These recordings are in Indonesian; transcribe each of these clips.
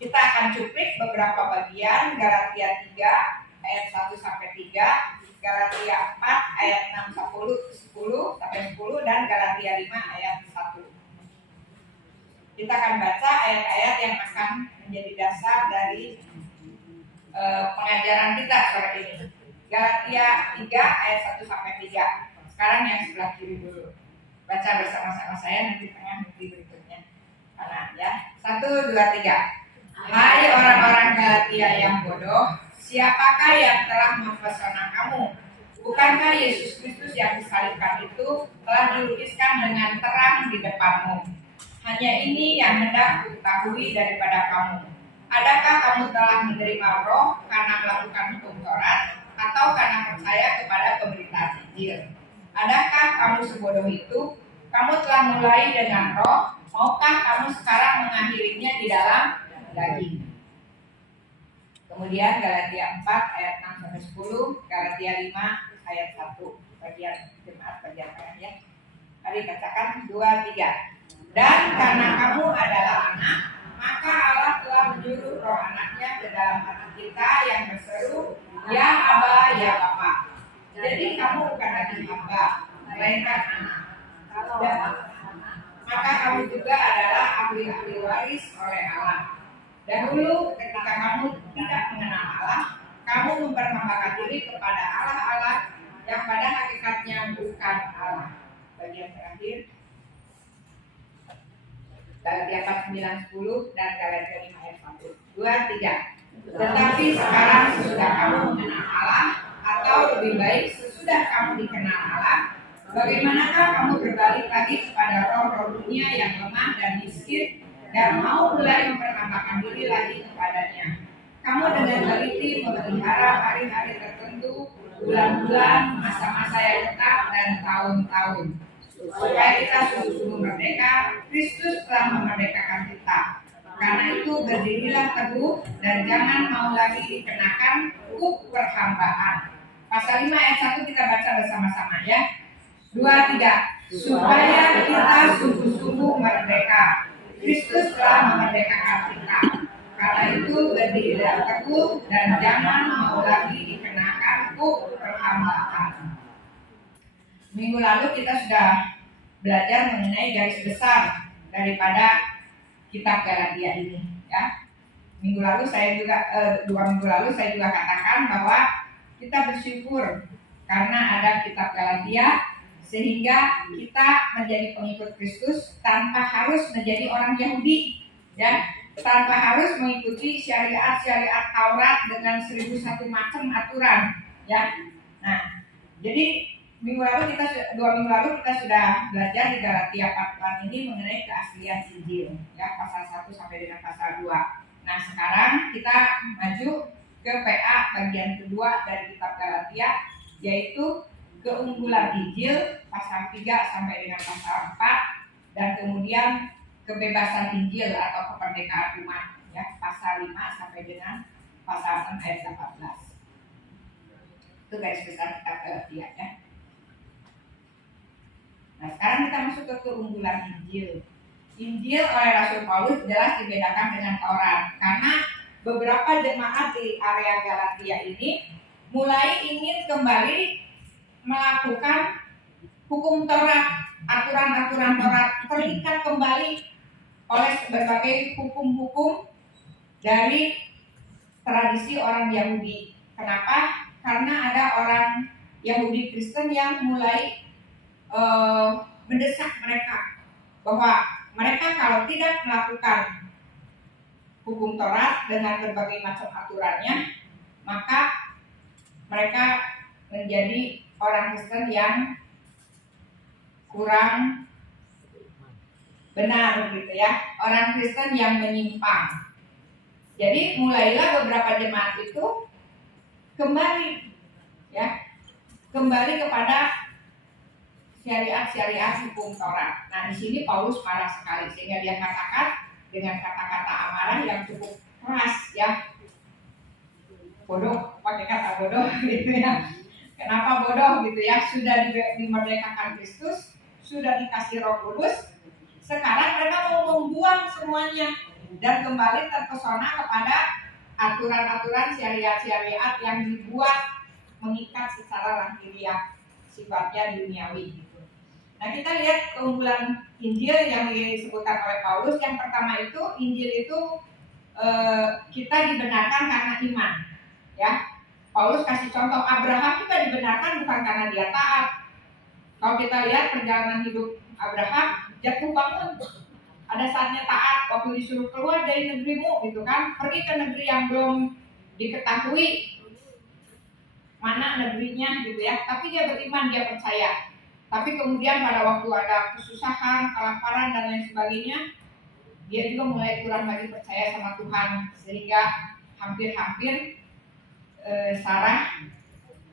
Kita akan cuplik beberapa bagian. Galatia 3 ayat 1 sampai 3, Galatia 4 ayat 6 sampai 10 dan Galatia 5 ayat 1. Kita akan baca ayat-ayat yang akan menjadi dasar dari pengajaran kita sore ini. Galatia 3 ayat 1 sampai 3. Sekarang yang sebelah kiri dulu. Baca bersama-sama saya, nanti tengah, nanti berikutnya kanan ya. 1, 2, 3. Hai orang-orang Galatia yang bodoh, siapakah yang telah mempesona kamu? Bukankah Yesus Kristus yang disalibkan itu telah dilukiskan dengan terang di depanmu? Hanya ini yang hendak kuketahui daripada kamu. Adakah kamu telah menerima Roh karena melakukan hukum Taurat atau karena percaya kepada pemberitaan Injil? Adakah kamu sebodoh itu? Kamu telah mulai dengan Roh, maukah kamu sekarang mengakhirinya di dalam daging? Kemudian Galatia 4 ayat 6 sampai 10, Galatia 5 ayat 1, bagian jemaat bagian kanan ya. Mari bacakan 2, 3. Dan karena kamu adalah anak, maka Allah telah menyuruh Roh anaknya ke dalam hati kita yang berseru, ya Aba, ya Bapa. Jadi kamu bukan lagi hamba, melainkan anak. Maka kamu juga adalah ahli-ahli waris oleh Allah. Dahulu ketika kamu tidak mengenal Allah, kamu memperhambakan diri kepada Allah-Allah yang pada hakikatnya bukan Allah. Bagian terakhir Galatia 4, 9, 10 dan Galatia 5 ayat 1, 2, 3. Tetapi sekarang sesudah kamu mengenal Allah, atau lebih baik sesudah kamu dikenal Allah, bagaimanakah kamu berbalik lagi kepada roh-roh dunia yang lemah dan miskin dan mau mulai memperhambakan diri lagi kepadanya? Kamu dengan teliti memelihara hari-hari tertentu, bulan-bulan, masa-masa yang tetap dan tahun-tahun. Supaya kita sungguh-sungguh merdeka, Kristus telah memerdekakan kita. Karena itu berdirilah teguh dan jangan mau lagi dikenakan hukum perhambaan. Pasal 5 ayat 1 kita baca bersama-sama ya. 2, 3. Supaya kita sungguh-sungguh merdeka, Kristus telah memerdekakan kita. Karena itu berdirilah teguh dan jangan mau lagi dikenakan hukum perhambaan. Minggu lalu kita sudah belajar mengenai garis besar daripada kitab Galatia ini ya. Minggu lalu saya juga 2 minggu lalu saya juga katakan bahwa kita bersyukur karena ada kitab Galatia sehingga kita menjadi pengikut Kristus tanpa harus menjadi orang Yahudi ya, tanpa harus mengikuti syariat-syariat Taurat dengan 1001 macam aturan ya. Nah, jadi 2 minggu lalu kita sudah belajar di Galatia 4 ini mengenai keaslian Injil ya, pasal 1 sampai dengan pasal 2. Nah, sekarang kita maju ke PA bagian kedua dari kitab Galatia, yaitu keunggulan Injil pasal 3 sampai dengan pasal 4 dan kemudian kebebasan Injil atau kemerdekaan umat ya, pasal 5 sampai dengan pasal 6 ayat 18. Itu garis besar kitab Galatia ya. Nah, sekarang kita masuk ke keunggulan Injil. Injil oleh Rasul Paulus jelas dibedakan dengan Taurat karena beberapa jemaat di area Galatia ini mulai ingin kembali melakukan hukum Taurat, aturan-aturan Taurat, terikat kembali oleh berbagai hukum-hukum dari tradisi orang Yahudi. Kenapa? Karena ada orang Yahudi Kristen yang mulai mendesak mereka bahwa mereka kalau tidak melakukan hukum Taurat dengan berbagai macam aturannya, maka mereka menjadi orang Kristen yang kurang benar gitu ya, orang Kristen yang menyimpang. Jadi mulailah beberapa jemaat itu kembali kepada syariat hukum Taurat. Nah, di sini Paulus marah sekali sehingga dia katakan dengan kata-kata amarah yang cukup keras ya. Bodoh, pakai kata bodoh gitu ya. Kenapa bodoh gitu ya? Sudah dimerdekakan Kristus, sudah dikasih Roh Kudus, sekarang mereka mau membuang semuanya. dan kembali terpesona kepada aturan-aturan syariat yang dibuat mengikat secara lahiriah, sifatnya duniawi gitu. Nah, kita lihat keunggulan Injil yang disebutkan oleh Paulus. Yang pertama itu, Injil itu kita dibenarkan karena iman, ya. Paulus kasih contoh, Abraham juga dibenarkan bukan karena dia taat. Kalau kita lihat perjalanan hidup Abraham, jatuh bangun. Ada saatnya taat, waktu disuruh keluar dari negerimu, gitu kan, pergi ke negeri yang belum diketahui mana negerinya, gitu ya. Tapi dia beriman, dia percaya. Tapi kemudian pada waktu ada kesusahan, kelaparan dan lain sebagainya, dia juga mulai kurang lagi percaya sama Tuhan, sehingga hampir-hampir Sarah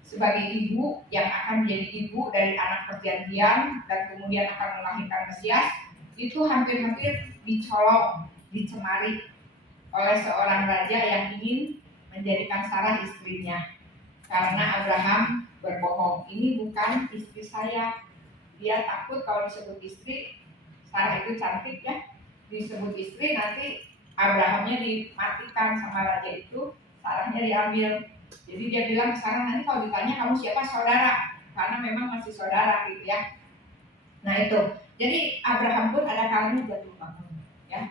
sebagai ibu yang akan menjadi ibu dari anak perjanjian dan kemudian akan melahirkan Mesias, itu hampir-hampir dicolong, dicemari oleh seorang raja yang ingin menjadikan Sarah istrinya, karena Abraham berbohong, ini bukan istri saya. Dia takut kalau disebut istri, Sarah itu cantik ya, disebut istri nanti Abrahamnya dimatikan sama raja itu, Sarahnya diambil. Jadi dia bilang sekarang nanti kalau ditanya kamu siapa, saudara, karena memang masih saudara gitu ya. Nah itu, jadi Abraham pun ada kalanya jatuh bangun ya.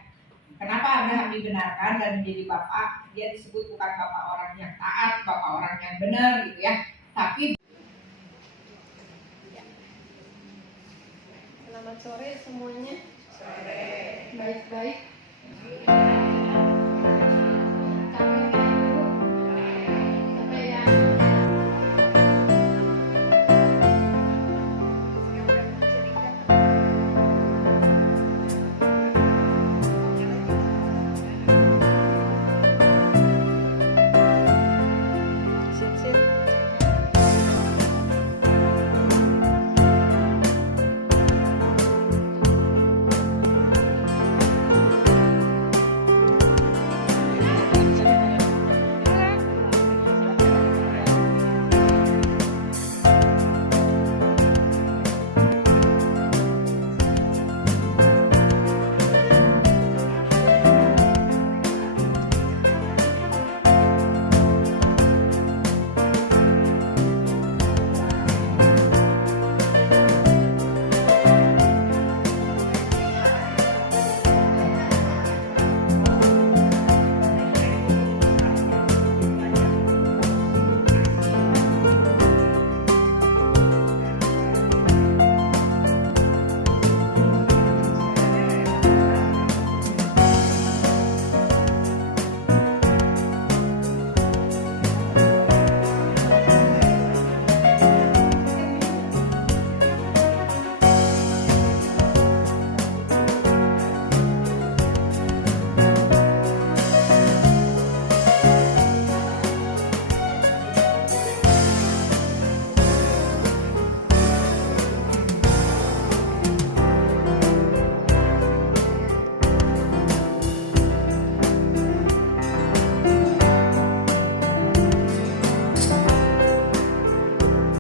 Kenapa Abraham dibenarkan dan menjadi bapak? Dia disebut bukan bapak orang yang taat, bapak orang yang benar gitu ya, tapi Selamat sore semuanya. sore Baik-baik.